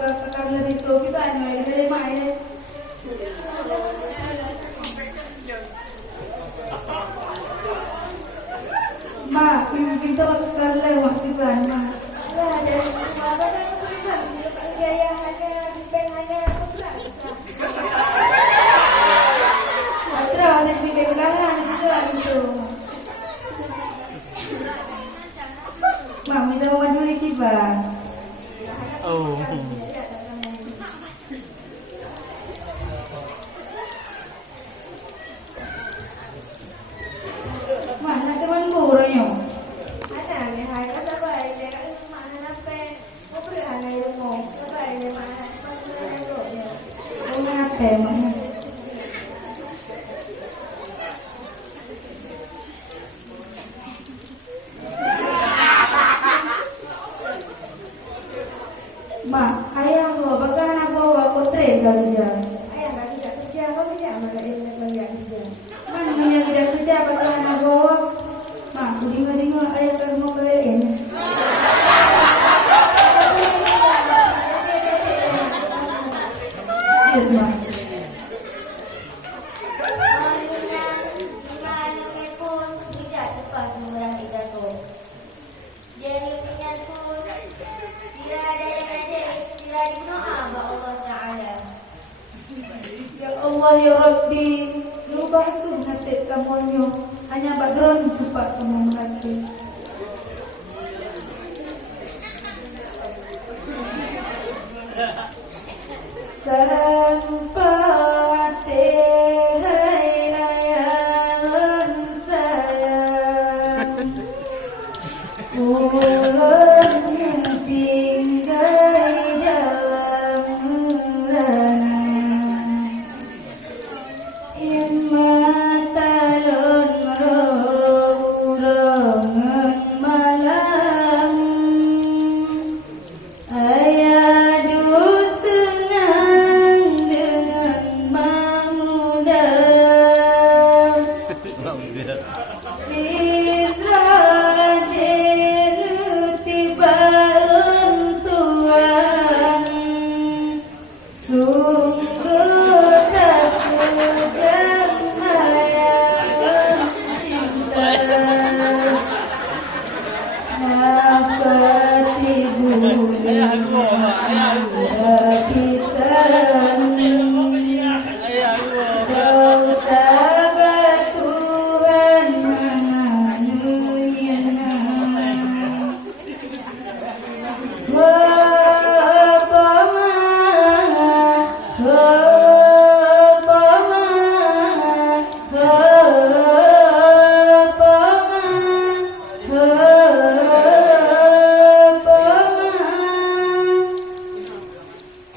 kakak itu kita hanya dari mana? Ma, pintu kakak lewat di mana? Ada apa dan gaya hanya hanya Putra ada di belakang itu. Ma, minta maju di tiba. Oh. Mana teman gurunya? ada nih hai kata baik dia mana sampai mau beli hanya ilmu sampai dia mana pas dia Mengapa emangnya? Ma, ayah bawa bagaimana bawa putri kerja? ayah nggak bisa kerja kau bisa mana ilmu kerja Mana menjaga kerja bagaimana bawa? Ma, dengar ayah kan mau kalian. Iya, Ma. Ya Allah ya Rabbi, lubah tu nasib kamu hanya background tempat kamu merati. Sempati layan sayang, ulun tinggal dalam merana. Matalon merongan malam, ayadu senang dengan mamuda. Citra deluti bantuan, sungguh takut yang mayakan cinta. Napati budi kita, kau sahabat Tuhan menganunya.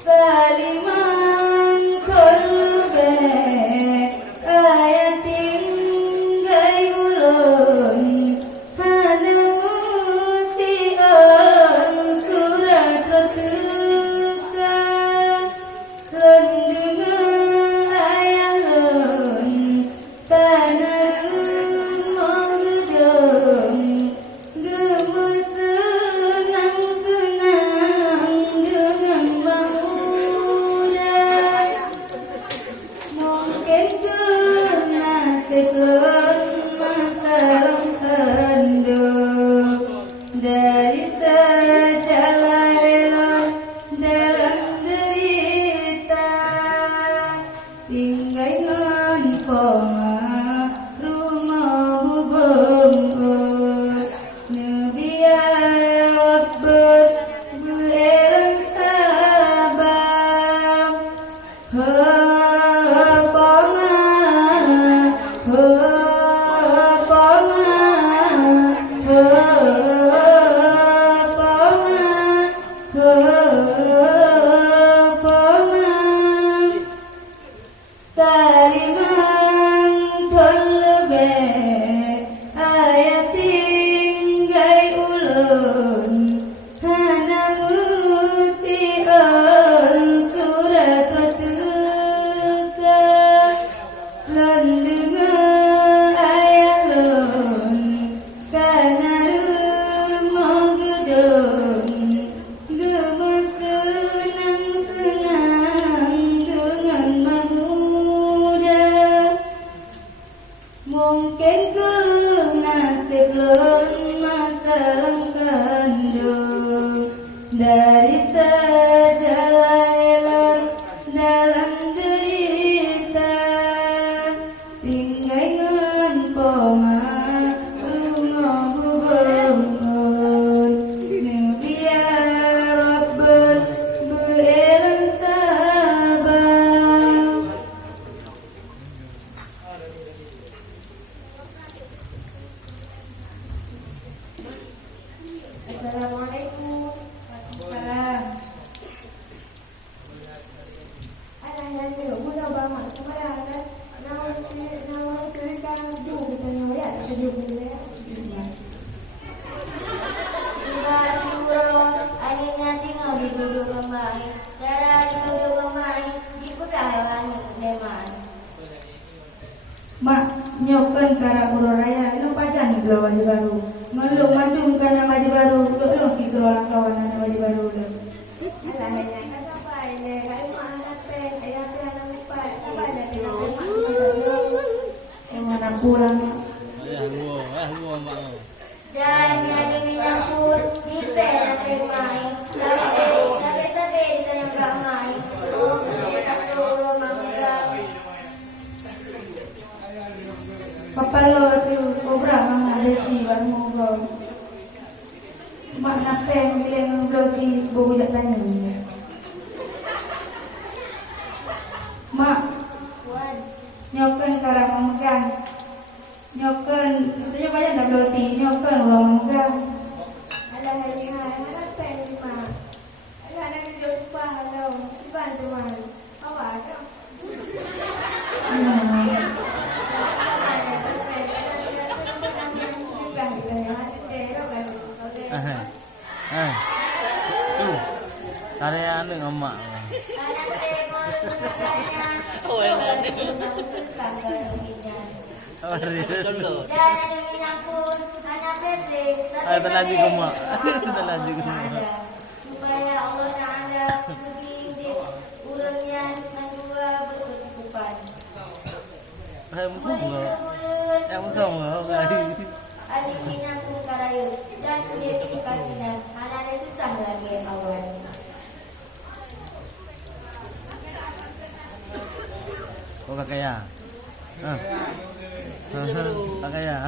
Salimah nyokan kara uroraya lu pajan belah baju baru ngeluk mandum kana baju baru lu gitu orang kawan ana baju baru lu Alah hanya kan sampai ne kai mana pen ayah anak lupa apa ada di mana pulang Gua mau. dan ada minyak pun di pen apa main sampai saya enggak main oh mangga Kapalo tu kobra mga alesi baru ngobrol. Mak nak keng bilang ngobrol si bobo dak tanya. Mak Wan nyokan karang memegang. Nyokan katanya banyak dak bloti nyokan orang memegang. ada hari mana pen di mana ada yang jumpa halo di bantuan awak Tuh. Karya anu emak. Oh, enak. Terlanjur emak. Terlanjur emak. Supaya Allah Ta'ala mendidik urangnya yang dua berkecukupan. Yang sama. Adik minangku karayu dan kudifikasinya anak-anak susah lagi awal. Oh kakak ya. Kakak ya.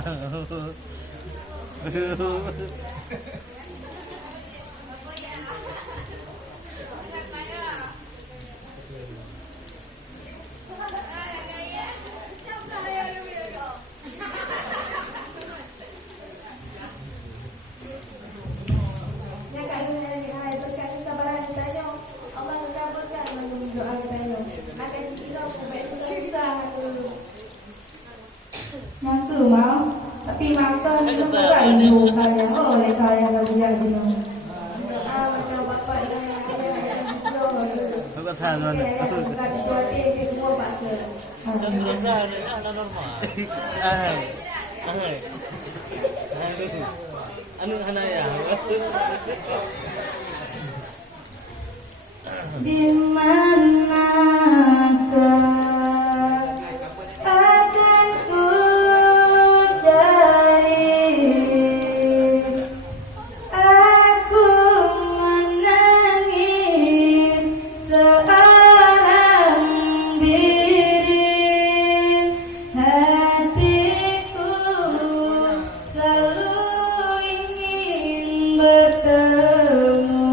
Nyangku mau tapi makan itu kurang ibu kaya oleh kaya kalau dia gitu. Kakak tahan mana? Anu anak ya. Di manakah akan ku cari aku menangis seorang diri hatiku selalu ingin bertemu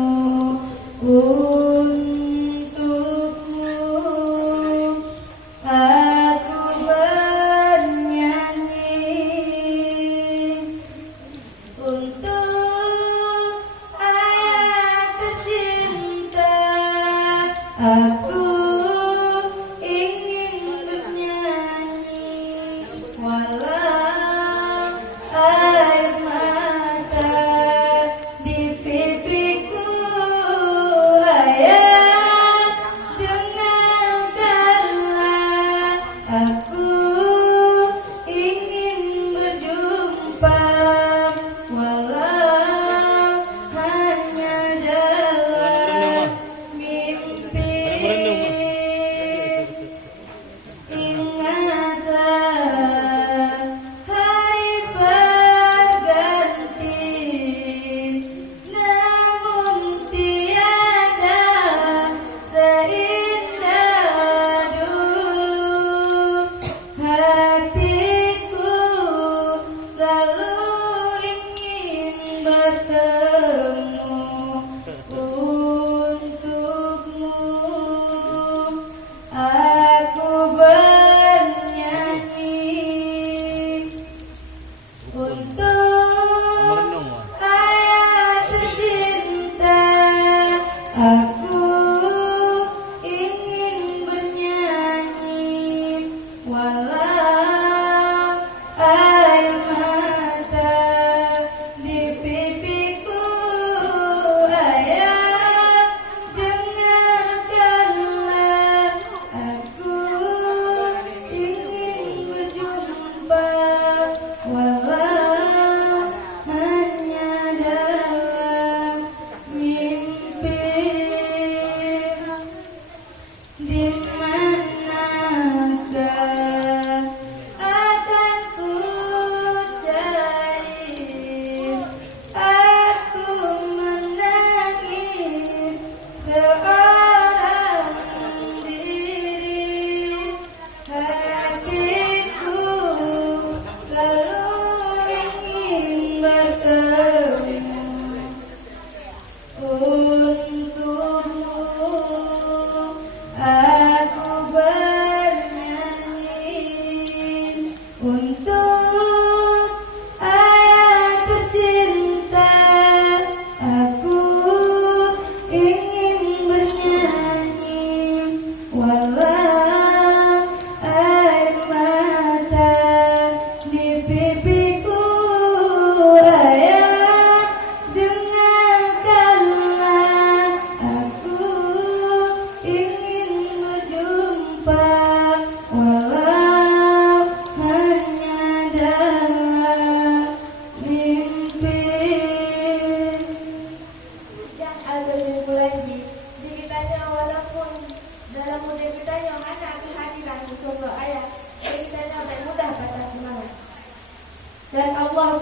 Aku ingin bernyanyi walau air mata di pipiku ayat dengarkanlah aku ingin berjumpa walau hanya dalam mimpi Dan Allah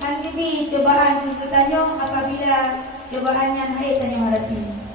hang gibi cobaan itu tanya apabila cobaannya naik tanya harapi.